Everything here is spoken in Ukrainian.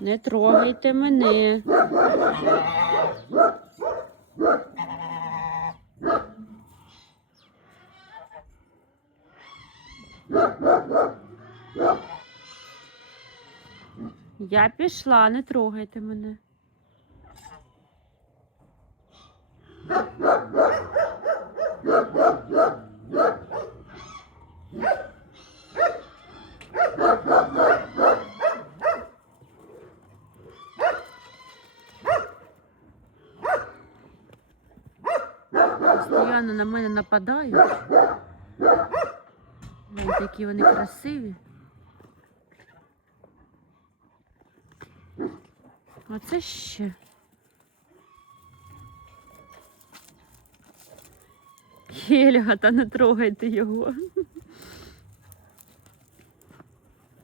Не трогайте мене. Я пішла, не трогайте мене. Постійно на мене нападають. Ой, які вони красиві. А це ще. Хельга, та не трогайте його.